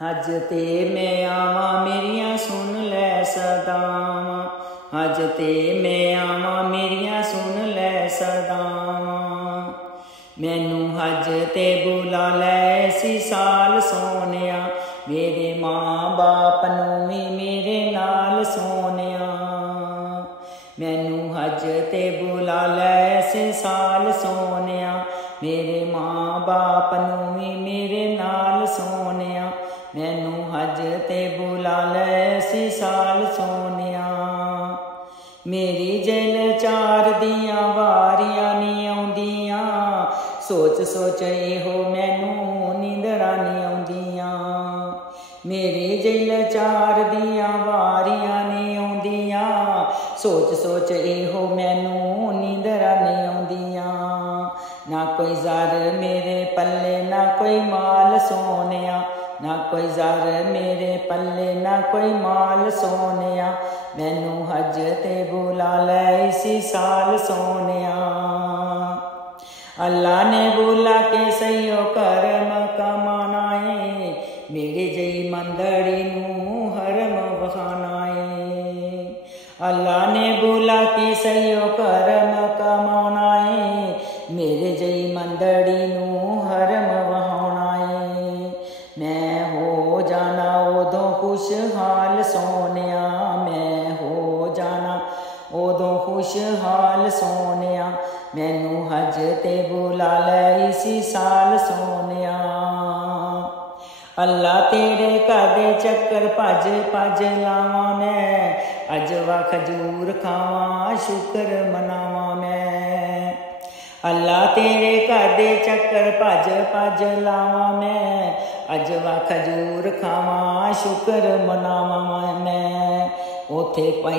हज ते मैं आवां मेरियां सुन लै सदावां, हज ते मैं आवां मेरियां सुन लै सदावां। मैनू हज ते बुला लै इसी साल सोनिया, मेरे माँ बाप नूं भी मेरे नाल सोनिया। मैनू हज ते बुला लै इसी साल सोनिया, मेरे माँ बाप नूं भी मेरे नाल सोनिया। मैनू हज ते बुला लै इसी साल सोनिया। मेरी जेल चार दियां वारियां नी आउंदियां, सोच सोच इहो मैनू नींदरां नी आउंदियां। मेरी जेल चार दियां वारियां नी आउंदियां, सोच सोच इहो मैनू नींदरां नी आउंदियां। ना कोई ज़र मेरे पल्ले ना कोई माल सोनिया, ना कोई ज़र मेरे पल्ले ना कोई माल सोनिया। मैनू हज ते बुला लै इसी साल सोनिया। अल्लाह ने बुला के सहियो करम कमाना है, मेरे जई मंदड़ी नूं हरम वखाना है। अल्लाह ने बुला के सहियो करम कमाना है, मेरे जई मंदड़ी नूं हरम वहाना है। मैं हो जाना उदों खुशहाल सोनिया, मैं हो जाना उदों खुशहाल सोनिया। मैनू हज ते बुला लै इसी साल सोनिया। अल्लाह तेरे घर दे चक्कर भज भज लावां मैं, अजवा खजूर खावां शुक्र मनावां मैं। अल्लाह तेरे घर दे चक्कर भज भज लावां मैं, अजवा खजूर खावां शुक्र मनावां मैं। उथे बह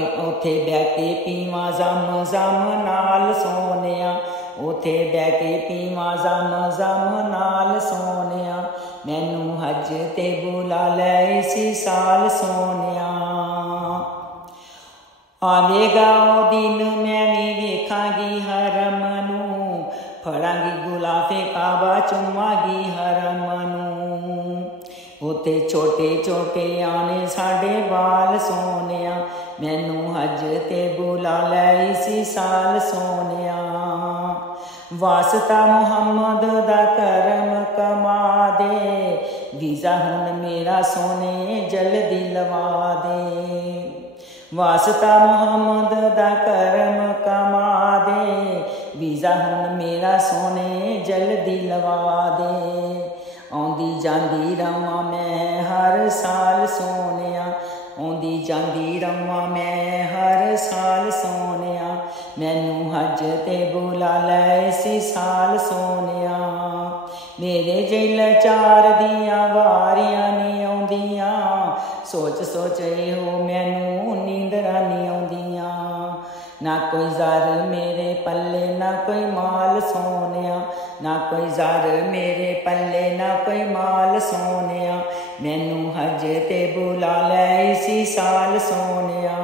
के पीवां जम जम नाल सोनिया, उथे बह के पीवां जम जम नाल सोनिया। मैनू हज ते बुला लै इसी साल सोनिया। आवेगा ओ दिन मैं भी वेखांगी हरम नूं, फड़ांगी गुलाफे काबा चुमागी हरम नूं। उते छोटे छोटे आने साडे बाल सोनिया, मैनू हज ते बुला लै इसी साल सोनिया। वास्ता मुहम्मद दा करम कमा दे, वीज़ा हुण मेरा सोने जल्दी लवा दे। वास्ता मुहम्मद दा करम कमा दे, वीज़ा हुण मेरा सोने जल्दी लवा दे। आउंदी जांदी रवां मैं हर साल सोनिया, आउंदी जांदी रवां मैं हर साल सोनिया। मैनू हज ते बुला लै इसी साल सोनिया। मेरे जेल चार दियां वारियां नी आउंदियां, सोच सोच इहो मैनू नींदरां नी आउंदियां। ना कोई ज़र मेरे पल्ले ना कोई माल सोनिया, ना कोई ज़र मेरे पल्ले ना कोई माल सोनिया। मैनू हज ते बुला लै इसी साल सोनिया।